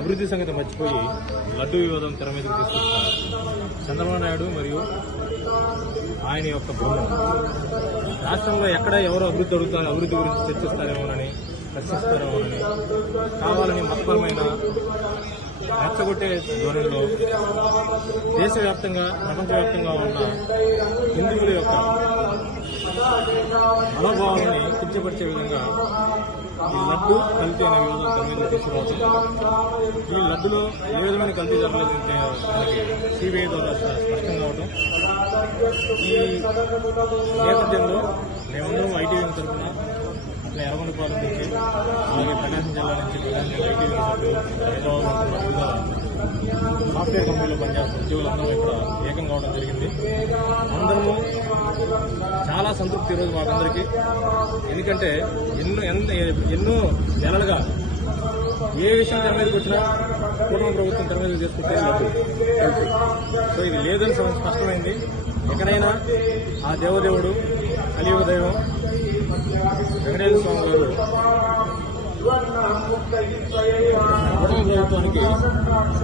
అభివృద్ధి సంగతి మర్చిపోయి లడ్డు వివాదం తెర మీదకి తీసుకొచ్చిన చంద్రబాబు నాయుడు మరియు ఆయన యొక్క బృందం రాష్ట్రంలో ఎక్కడ ఎవరు అభివృద్ధి గురించి చర్చిస్తారేమోనని, ప్రశ్నిస్తారేమోనని, కావాలని మతపరమైన రెచ్చగొట్టే ధోరణిలో దేశవ్యాప్తంగా ప్రపంచవ్యాప్తంగా ఉన్న హిందువుల యొక్క మనోభావాలని కించపరిచే విధంగా ఈ లడ్డు కల్తీ అనే వివాదం తెర మీద తీసుకురావడం, ఈ లడ్డులో ఏ విధమైన కల్తీ జరగలేదంటే మనకి సిబిఐ ద్వారా స్పష్టంగా అవడం, ఈ నేపథ్యంలో మేమందరం ఐటీవీ తరఫున అట్లా ఎర్రగొండపాలెం నుంచి అలాగే ప్రకాశం జిల్లా నుంచి ఐటీవీ సభ్యులు హైదరాబాద్ వివిధ సాఫ్ట్వేర్ కంపెనీలో పనిచేస్తున్న ఉద్యోగులందరూ ఇక్కడ ఏకం కావడం జరిగింది. అందరము చాలా సంతృప్తి ఈరోజు మాకందరికీ. ఎందుకంటే ఎన్నో నెలలుగా ఏ విషయం తెర మీదకి వచ్చినా కుటుంబ ప్రభుత్వం తెర మీదకి చేసుకుంటే లడ్డు. సో ఇది లేదని స్పష్టమైంది. ఎక్కడైనా ఆ దేవదేవుడు కలియుగ దైవం వెంకటేశ్వర స్వామి గారు కుటుంబ ప్రభుత్వానికి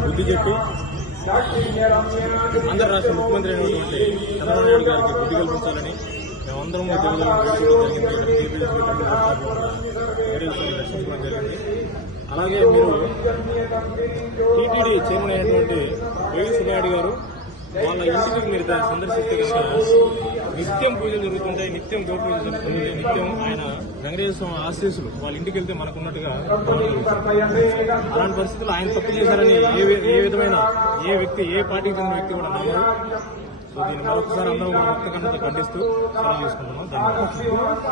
బుద్ధి చెప్పి ఆంధ్ర రాష్ట్ర ముఖ్యమంత్రి అయినటువంటి చంద్రబాబు నాయుడు గారికి బుద్ధి కల్పించాలని మేమందరం దర్శించడం జరిగింది. అలాగే మీరు టీటీడీ చైర్మన్ అయినటువంటి వైవి సుబ్బారెడ్డి గారు వాళ్ళ ఇంటికి మీరు దాన్ని సందర్శిస్తే కనుక నిత్యం పూజలు జరుగుతుంటాయి, నిత్యం గోపూజలు జరుగుతుంటాయి, నిత్యం ఆయన వెంకటేశ్వర స్వామి ఆశీస్సులు వాళ్ళ ఇంటికి వెళ్తే మనకున్నట్టుగా. అలాంటి పరిస్థితుల్లో ఆయన తప్పు చేశారని ఏ విధమైన ఏ పార్టీకి చెందిన వ్యక్తి కూడా నమ్మరు. సో దీన్ని మరొకసారి అందరూ కూడా ముక్త ఖండిస్తూ సెలవు చేసుకుంటున్నాం. ధన్యవాదాలు.